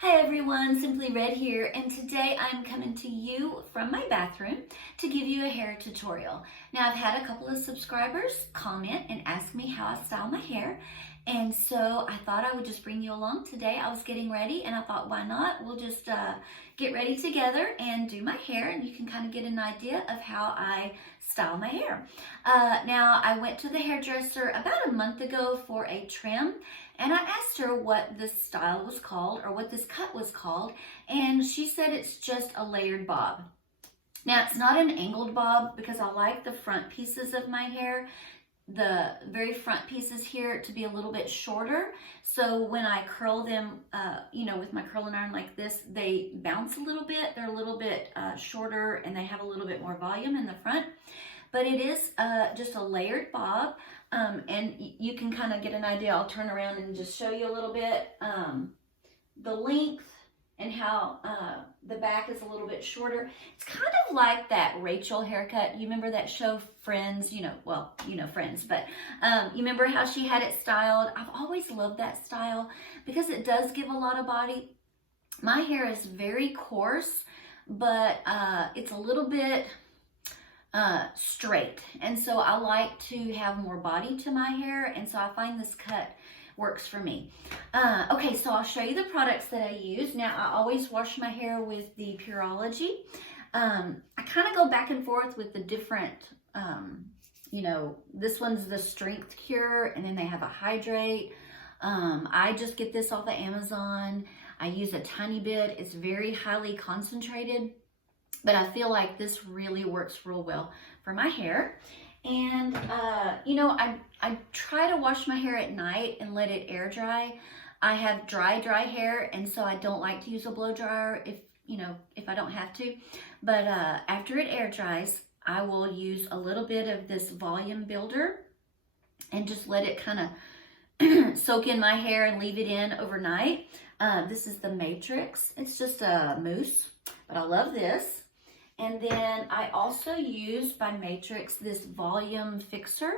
Hi everyone, Simply Red here, and today I'm coming to you from my bathroom to give you a hair tutorial. Now I've had a couple of subscribers comment and ask me how I style my hair, and so I thought I would just bring you along today. I was getting ready and I thought, why not? We'll just get ready together and do my hair, and you can kind of get an idea of how I style my hair. Now I went to the hairdresser about a month ago for a trim, and I asked her what this style was called, or what this cut was called, and she said it's just a layered bob. Now, it's not an angled bob because I like the front pieces of my hair, the very front pieces here, to be a little bit shorter. So when I curl them, with my curling iron like this, they bounce a little bit. They're a little bit shorter, and they have a little bit more volume in the front. But it is just a layered bob. And you can kind of get an idea. I'll turn around and just show you a little bit the length and how the back is a little bit shorter. It's kind of like that Rachel haircut. You remember that show Friends? Friends, but you remember how she had it styled? I've always loved that style because it does give a lot of body. My hair is very coarse, but it's a little bit straight, and so I like to have more body to my hair, and so I find this cut works for me. Okay, so I'll show you the products that I use. Now, I always wash my hair with the Pureology. I kind of go back and forth with the different, this one's the Strength Cure, and then they have a Hydrate. I just get this off of Amazon. I use a tiny bit. It's very highly concentrated, but I feel like this really works real well for my hair. And, I try to wash my hair at night and let it air dry. I have dry hair, and so I don't like to use a blow dryer if I don't have to. But after it air dries, I will use a little bit of this volume builder and just let it kind of soak in my hair and leave it in overnight. This is the Matrix. It's just a mousse, but I love this. And then I also use by Matrix this volume fixer.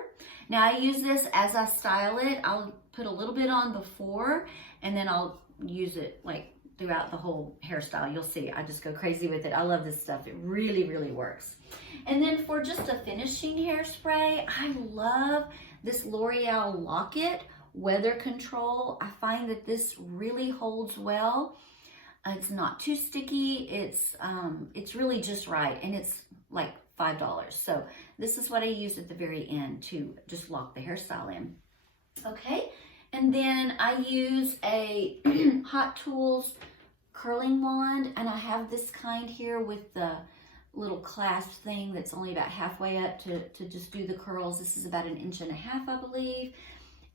Now I use this as I style it. I'll put a little bit on before, and then I'll use it like throughout the whole hairstyle. You'll see, I just go crazy with it. I love this stuff. It really, really works. And then for just a finishing hairspray, I love this L'Oreal Lock-It Weather Control. I find that this really holds well. It's not too sticky. It's really just right, and it's like $5. So this is what I use at the very end to just lock the hairstyle in. Okay, and then I use a Hot Tools curling wand, and I have this kind here with the little clasp thing that's only about halfway up to just do the curls. This is about 1.5 inches, I believe,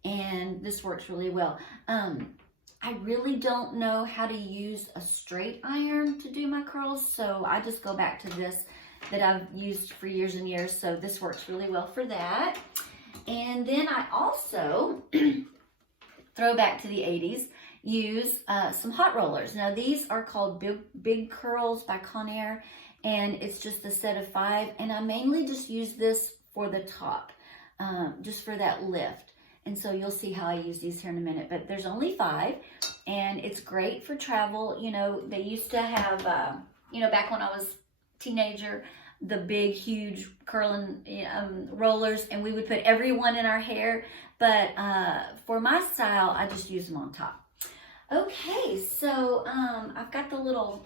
and this works really well. I really don't know how to use a straight iron to do my curls, so I just go back to this that I've used for years and years, so this works really well for that. And then I also, throw back to the 80s, use some hot rollers. Now these are called Big Curls by Conair, and it's just a set of 5, and I mainly just use this for the top, just for that lift. And so you'll see how I use these here in a minute, but there's only 5, and it's great for travel. They used to have, back when I was a teenager, the big, huge curling rollers, and we would put everyone in our hair. But for my style, I just use them on top. Okay, so I've got the little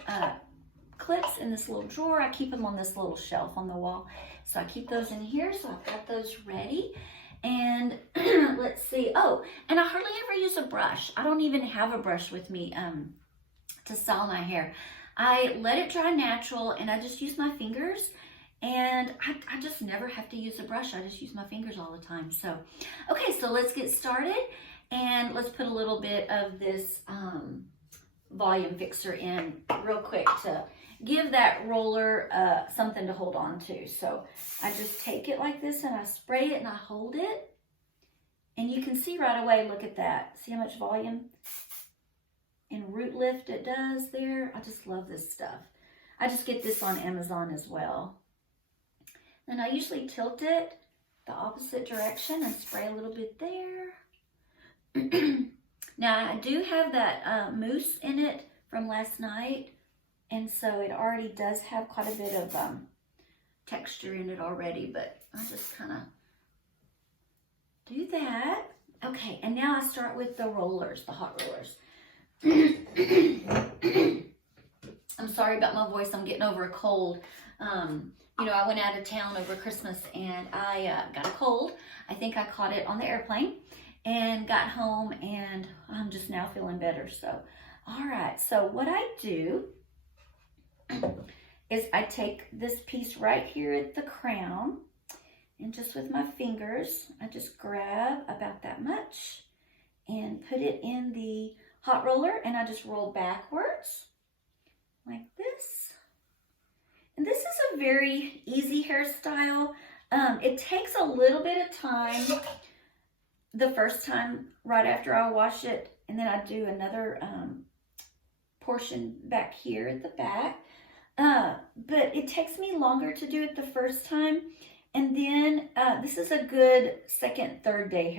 clips in this little drawer. I keep them on this little shelf on the wall. So I keep those in here, so I've got those ready. And let's see. Oh, and I hardly ever use a brush. I don't even have a brush with me to style my hair. I let it dry natural, and I just use my fingers, and I just never have to use a brush. I just use my fingers all the time. So, okay, so let's get started, and let's put a little bit of this volume fixer in real quick to give that roller something to hold on to. So I just take it like this, and I spray it, and I hold it, and you can see right away, look at that. See how much volume and root lift it does there? I just love this stuff. I just get this on Amazon as well. And I usually tilt it the opposite direction and spray a little bit there. Now I do have that mousse in it from last night. And so it already does have quite a bit of texture in it already, but I just kind of do that. Okay, and now I start with the rollers, the hot rollers. I'm sorry about my voice. I'm getting over a cold. You know, I went out of town over Christmas and I got a cold. I think I caught it on the airplane and got home, and I'm just now feeling better. So, all right. So what I do is I take this piece right here at the crown, and just with my fingers, I just grab about that much and put it in the hot roller, and I just roll backwards like this. And this is a very easy hairstyle. It takes a little bit of time the first time right after I wash it, and then I do another portion back here at the back. But it takes me longer to do it the first time. And then this is a good second, third day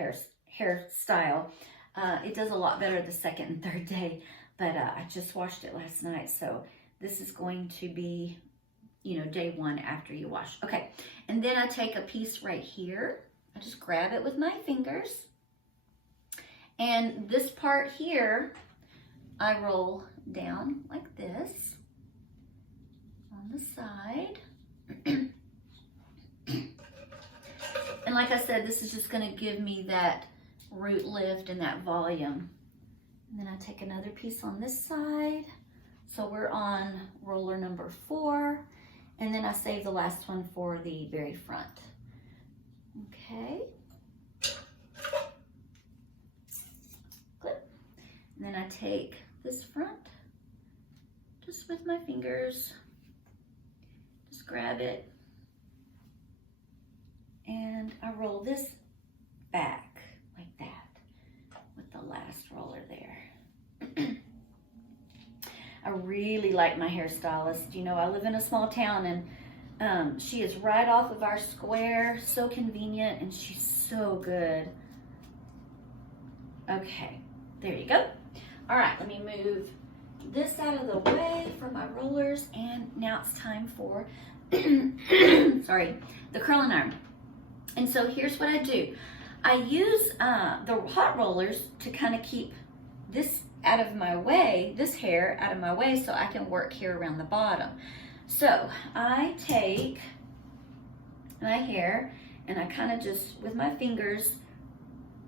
hairstyle. It does a lot better the second and third day, but I just washed it last night. So this is going to be, you know, day one after you wash. Okay, and then I take a piece right here. I just grab it with my fingers. And this part here, I roll down like this on the side. And like I said, this is just gonna give me that root lift and that volume. And then I take another piece on this side. So we're on roller number 4. And then I save the last one for the very front. Okay. Good. And then I take this front, just with my fingers, just grab it, and I roll this back like that with the last roller there. I really like my hairstylist. You know, I live in a small town, and she is right off of our square, so convenient, and she's so good. Okay, there you go. All right, let me move this out of the way for my rollers, and now it's time for, sorry, the curling iron. And so here's what I do. I use the hot rollers to kind of keep this out of my way, this hair out of my way, so I can work here around the bottom. So I take my hair and I kind of just, with my fingers,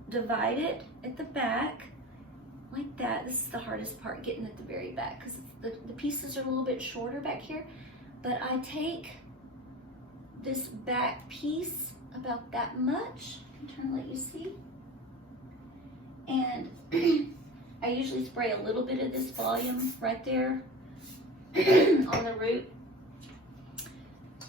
divide it at the back like that. This is the hardest part, getting at the very back, because the pieces are a little bit shorter back here. But I take this back piece about that much. I'm trying to let you see. And I usually spray a little bit of this volume right there on the root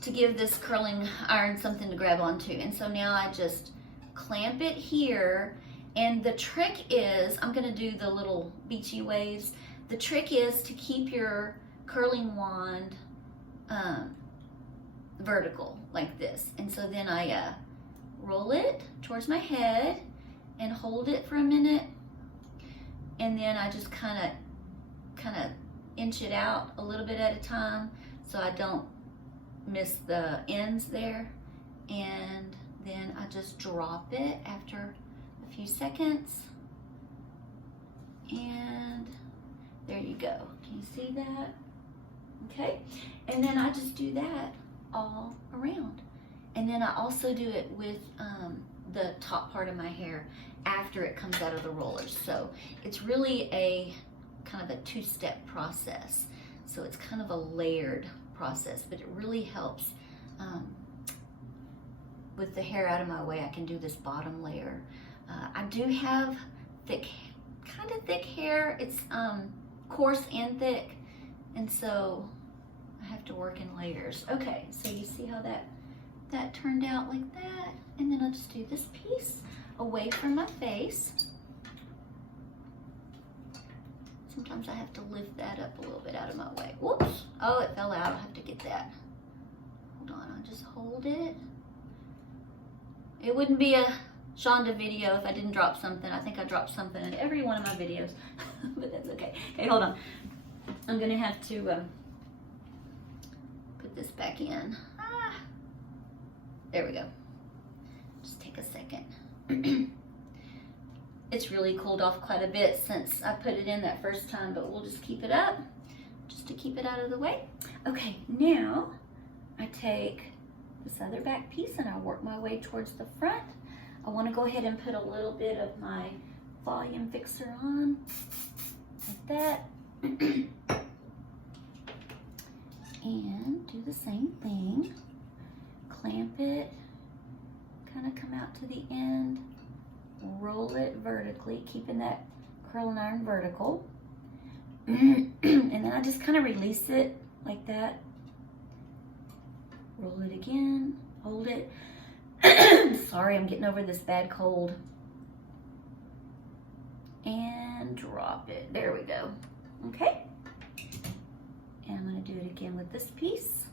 to give this curling iron something to grab onto. And so now I just clamp it here. And the trick is, I'm gonna do the little beachy waves. The trick is to keep your curling wand vertical like this. And so then I roll it towards my head and hold it for a minute. And then I just kind of inch it out a little bit at a time so I don't miss the ends there. And then I just drop it after a few seconds. And there you go. Can you see that? Okay. And then I just do that all around. And then I also do it with the top part of my hair after it comes out of the rollers. So it's really a kind of a two-step process. So it's kind of a layered process, but it really helps with the hair out of my way. I can do this bottom layer. I do have kind of thick hair. It's coarse and thick, and so I have to work in layers. Okay, so you see how that turned out like that, and then I'll just do this piece away from my face. Sometimes I have to lift that up a little bit out of my way. Whoops, oh, it fell out. I'll have to get that. Hold on, I'll just hold it. It wouldn't be a Shonda video if I didn't drop something. I think I dropped something in every one of my videos, but that's okay. Okay, hold on. I'm gonna have to put this back in. There we go. Just take a second. It's really cooled off quite a bit since I put it in that first time, but we'll just keep it up just to keep it out of the way. Okay, now I take this other back piece and I work my way towards the front. I want to go ahead and put a little bit of my volume fixer on, like that. And do the same thing. Clamp it, kind of come out to the end, roll it vertically, keeping that curling iron vertical. And then I just kind of release it like that. Roll it again, hold it. Sorry, I'm getting over this bad cold. And drop it. There we go. Okay. And I'm going to do it again with this piece.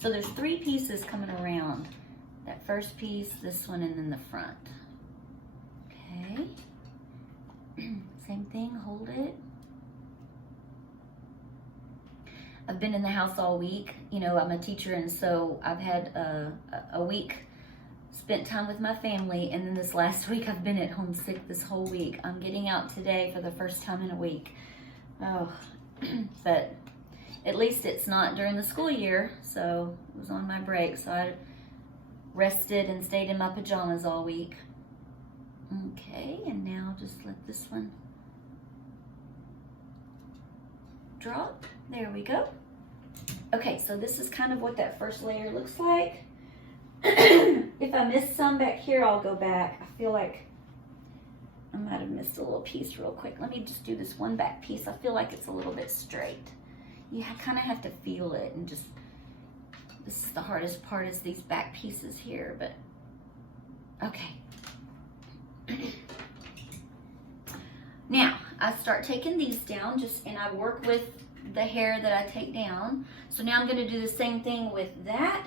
So there's 3 pieces coming around. That first piece, this one, and then the front. Okay. Same thing, hold it. I've been in the house all week. You know, I'm a teacher, and so I've had a week spent time with my family, and then this last week I've been at home sick this whole week. I'm getting out today for the first time in a week. Oh, but at least it's not during the school year, so it was on my break, so I rested and stayed in my pajamas all week. Okay, and now just let this one drop. There we go. Okay, so this is kind of what that first layer looks like. If I missed some back here, I'll go back. I feel like I might have missed a little piece real quick. Let me just do this one back piece. I feel like it's a little bit straight. You kind of have to feel it, and just, this is the hardest part, is these back pieces here, but okay. Now, I start taking these down, and I work with the hair that I take down. So now I'm going to do the same thing with that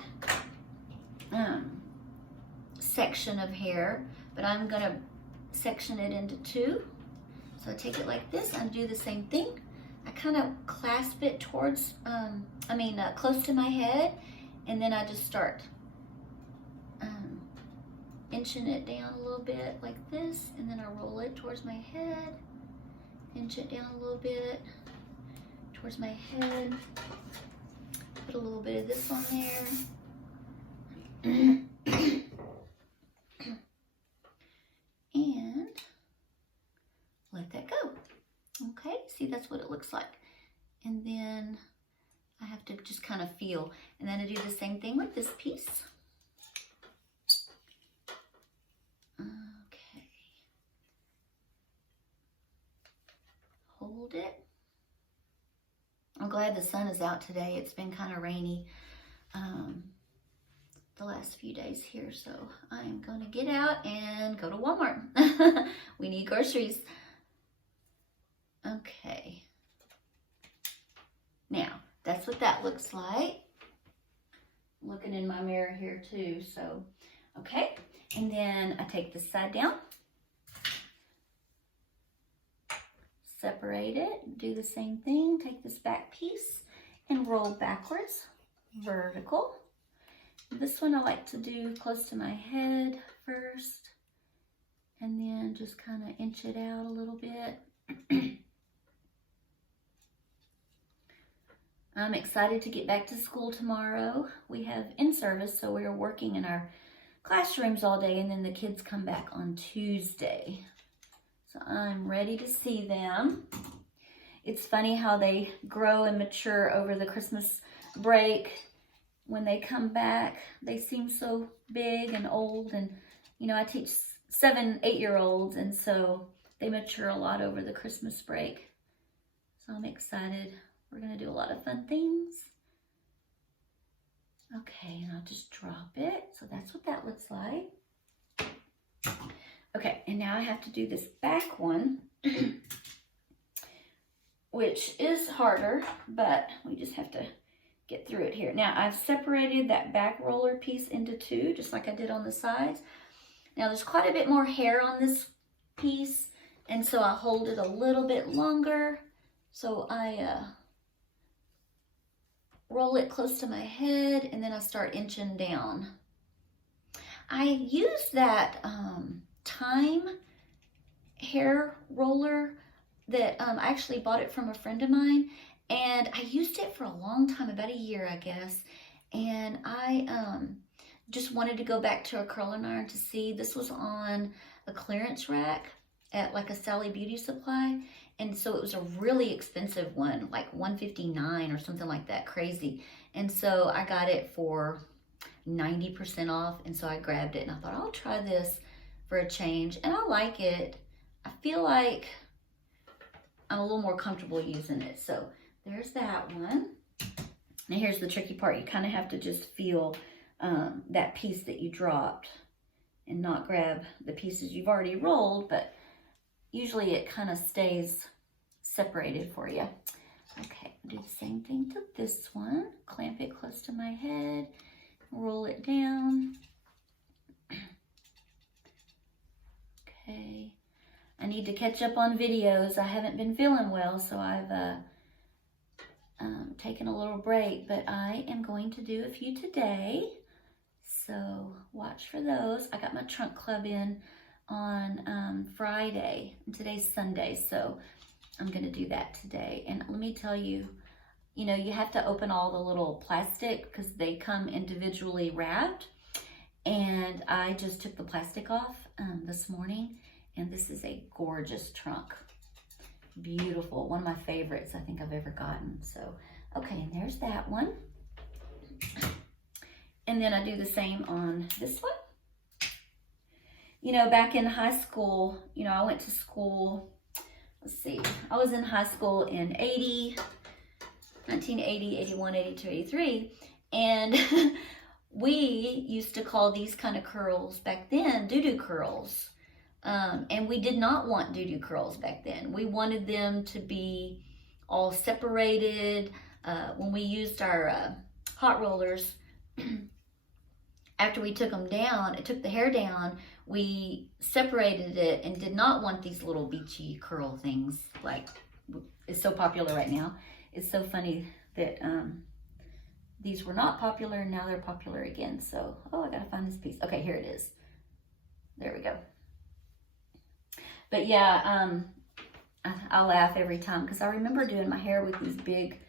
section of hair, but I'm going to section it into 2. So I take it like this and do the same thing. I kind of clasp it towards, close to my head, and then I just start inching it down a little bit like this, and then I roll it towards my head, inch it down a little bit towards my head, put a little bit of this on there, and let that go. Okay, see, that's what it looks like. And then I have to just kind of feel. And then I do the same thing with this piece. Okay. Hold it. I'm glad the sun is out today. It's been kind of rainy the last few days here. So I am going to get out and go to Walmart. We need groceries. Okay, now that's what that looks like. I'm looking in my mirror here too, so okay. And then I take this side down, separate it, do the same thing, take this back piece and roll backwards, vertical. This one I like to do close to my head first, and then just kind of inch it out a little bit. I'm excited to get back to school tomorrow. We have in-service, so we are working in our classrooms all day, and then the kids come back on Tuesday. So I'm ready to see them. It's funny how they grow and mature over the Christmas break. When they come back, they seem so big and old, and you know, I teach 7, 8-year-olds, and so they mature a lot over the Christmas break. So I'm excited. We're going to do a lot of fun things. Okay, and I'll just drop it. So that's what that looks like. Okay, and now I have to do this back one, which is harder, but we just have to get through it here. Now, I've separated that back roller piece into 2, just like I did on the sides. Now, there's quite a bit more hair on this piece, and so I hold it a little bit longer. So I roll it close to my head, and then I start inching down. I use that Time hair roller that I actually bought it from a friend of mine, and I used it for a long time, about a year, I guess. And I just wanted to go back to a curling iron to see. This was on a clearance rack at like a Sally Beauty Supply, and so it was a really expensive one, like $159 or something like that, crazy. And so I got it for 90% off, and so I grabbed it and I thought, I'll try this for a change, and I like it. I feel like I'm a little more comfortable using it. So there's that one. Now here's the tricky part. You kind of have to just feel that piece that you dropped and not grab the pieces you've already rolled, but usually it kind of stays separated for you. Okay, do the same thing to this one. Clamp it close to my head, roll it down. Okay, I need to catch up on videos. I haven't been feeling well, so I've taken a little break, but I am going to do a few today. So watch for those. I got my trunk club in on Friday, and today's Sunday, so I'm gonna do that today. And let me tell you, you know, you have to open all the little plastic because they come individually wrapped. And I just took the plastic off this morning, and this is a gorgeous trunk. Beautiful, one of my favorites I think I've ever gotten. So, okay, and there's that one. And then I do the same on this one. You know, back in high school, you know, I went to school, let's see, I was in high school in 1980, 81, 82, 83, and we used to call these kind of curls back then doo-doo curls. And we did not want doo-doo curls back then. We wanted them to be all separated. When we used our hot rollers, after we took them down, it took the hair down, we separated it and did not want these little beachy curl things like it's so popular right now. It's so funny that these were not popular and now they're popular again. So, oh, I gotta find this piece. Okay, here it is. There we go. But yeah, I laugh every time because I remember doing my hair with these big,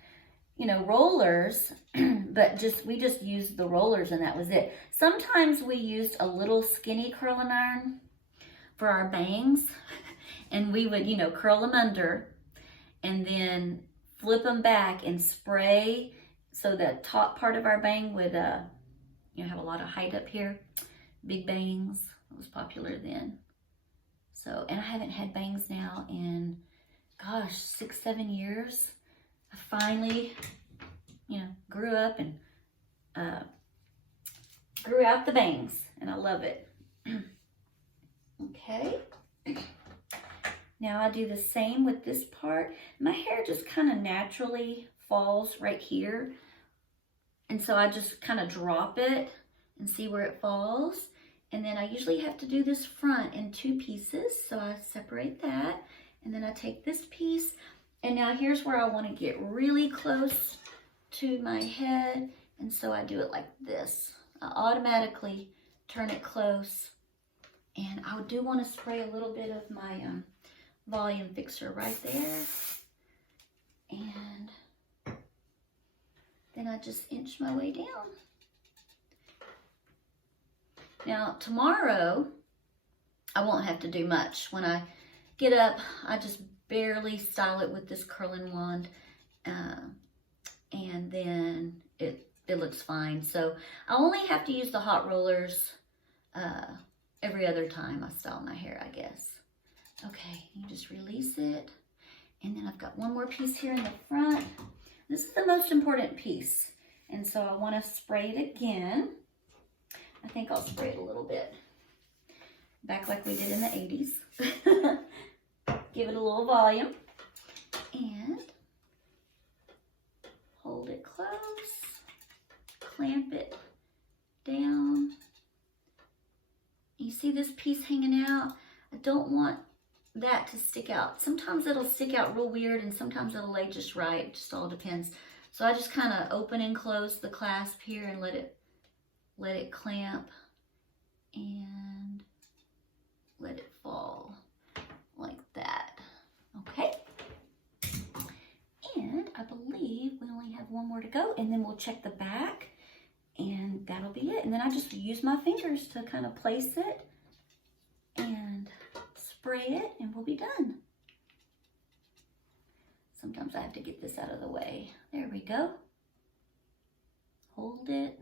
you know, rollers, but we just used the rollers and that was it. Sometimes we used a little skinny curling iron for our bangs, and we would, you know, curl them under and then flip them back and spray so the top part of our bang would, you know, have a lot of height up here. Big bangs, it was popular then. So, and I haven't had bangs now in, gosh, 6, 7 years. I finally, you know, grew up and grew out the bangs, and I love it. Okay. Now I do the same with this part. My hair just kind of naturally falls right here. And so I just kind of drop it and see where it falls. And then I usually have to do this front in 2 pieces. So I separate that, and then I take this piece. And now here's where I want to get really close to my head. And so I do it like this. I automatically turn it close. And I do want to spray a little bit of my volume fixer right there. And then I just inch my way down. Now tomorrow, I won't have to do much. When I get up, I just barely style it with this curling wand, and then it looks fine. So I only have to use the hot rollers every other time I style my hair, I guess. Okay, you just release it, and then I've got one more piece here in the front. This is the most important piece, and so I want to spray it again. I think I'll spray it a little bit, back like we did in the 80s. Give it a little volume, and hold it close, clamp it down. You see this piece hanging out? I don't want that to stick out. Sometimes it'll stick out real weird, and sometimes it'll lay just right. It just all depends. So I just kind of open and close the clasp here and let it clamp and let it fall like that. Okay. And I believe we only have one more to go, and then we'll check the back, and that'll be it. And then I just use my fingers to kind of place it and spray it, and we'll be done. Sometimes I have to get this out of the way. There we go. Hold it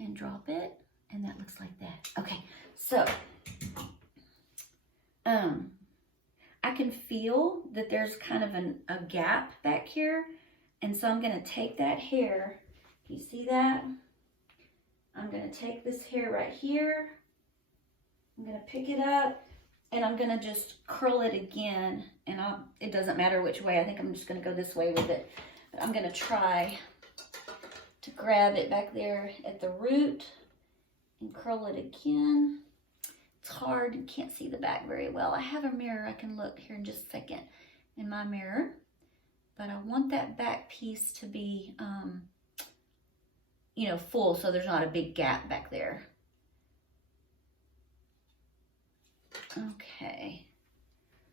and drop it, and that looks like that. Okay, so I can feel that there's kind of a gap back here, and so I'm gonna take that hair. You see that? I'm gonna take this hair right here. I'm gonna pick it up, and I'm gonna just curl it again, and it doesn't matter which way. I think I'm just gonna go this way with it. But I'm gonna try to grab it back there at the root and curl it again. It's hard, you can't see the back very well. I have a mirror, I can look here in just a second in my mirror. But I want that back piece to be, you know, full, so there's not a big gap back there. Okay,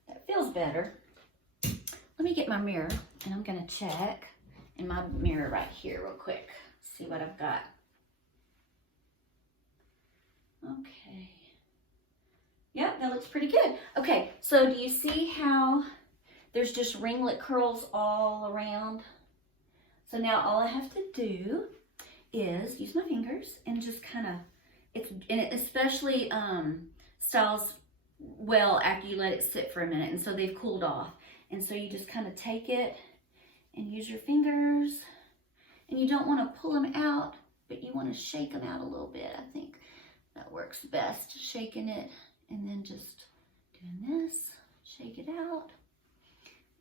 that feels better. Let me get my mirror, and I'm gonna check in my mirror right here real quick. See what I've got. Okay. Yeah, that looks pretty good. Okay, so do you see how there's just ringlet curls all around? So now all I have to do is use my fingers and just kind of, it especially styles well after you let it sit for a minute, and so they've cooled off. And so you just kind of take it and use your fingers, and you don't want to pull them out, but you want to shake them out a little bit. I think that works best, shaking it, and then just doing this, shake it out.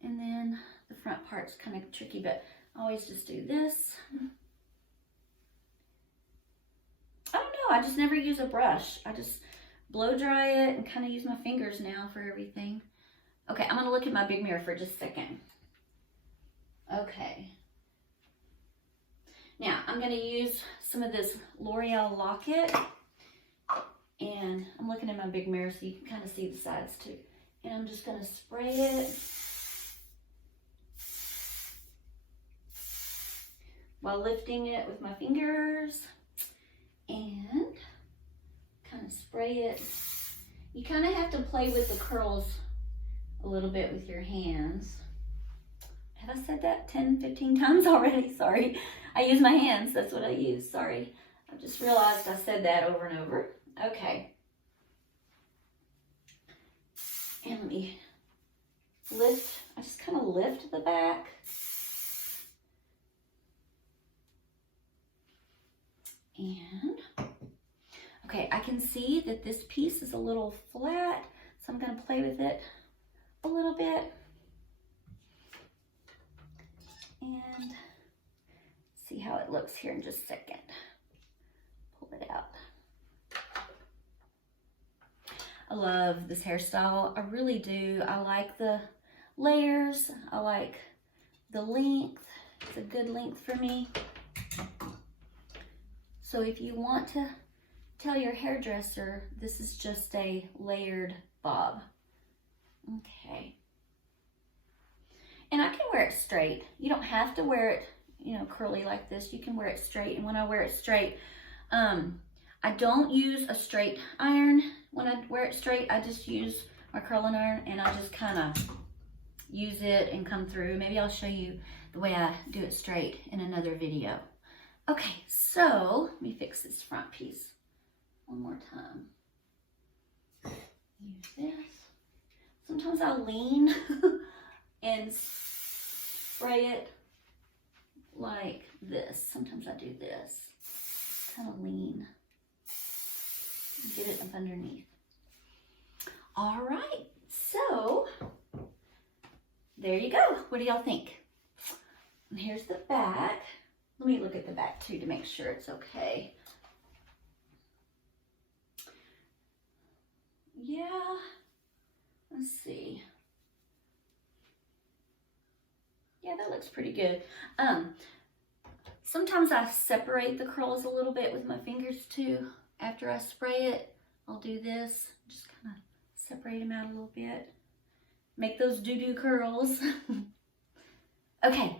And then the front part's kind of tricky, but I always just do this. I don't know, I just never use a brush. I just blow dry it and kind of use my fingers now for everything. Okay, I'm gonna look at my big mirror for just a second. Okay. Now, I'm gonna use some of this L'Oreal Lock-It, and I'm looking at my big mirror so you can kind of see the sides too. And I'm just gonna spray it while lifting it with my fingers, and kind of spray it. You kind of have to play with the curls a little bit with your hands. Have I said that 10, 15 times already? Sorry. I use my hands. That's what I use. Sorry. I just realized I said that over and over. Okay. And let me lift. I just kind of lift the back. And, okay, I can see that this piece is a little flat, so I'm going to play with it a little bit. And see how it looks here in just a second. Pull it out. I love this hairstyle. I really do. I like the layers. I like the length. It's a good length for me. So if you want to tell your hairdresser, this is just a layered bob. Okay. And I can wear it straight. You don't have to wear it, you know, curly like this. You can wear it straight. And when I wear it straight, I don't use a straight iron. When I wear it straight, I just use my curling iron, and I just kind of use it and come through. Maybe I'll show you the way I do it straight in another video. Okay, so let me fix this front piece one more time. Use this. Sometimes I'll lean and spray it like this. Sometimes I do this. Kind of lean. Get it up underneath. All right, so there you go. What do y'all think? And here's the back. Let me look at the back too to make sure it's okay. Yeah, let's see. looks pretty good. Sometimes I separate the curls a little bit with my fingers too. After I spray it, I'll do this. Just kind of separate them out a little bit. Make those doo-doo curls. Okay.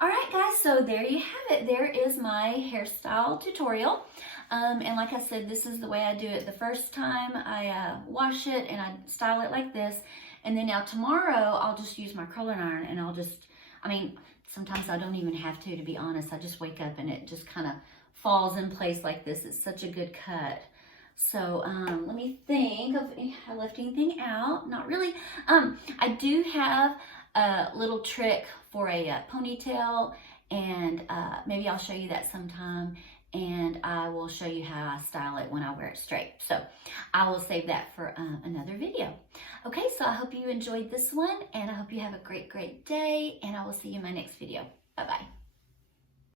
All right, guys, so there you have it. There is my hairstyle tutorial. And like I said, this is the way I do it. The first time I wash it and I style it like this. And then now tomorrow, I'll just use my curling iron and I'll just, I mean, sometimes I don't even have to be honest. I just wake up and it just kind of falls in place like this. It's such a good cut. So let me think of if I left anything out. Not really. I do have a little trick for a ponytail, and maybe I'll show you that sometime, and I will show you how I style it when I wear it straight. So I will save that for another video. Okay, so I hope you enjoyed this one, and I hope you have a great day, and I will see you in my next video. Bye-bye.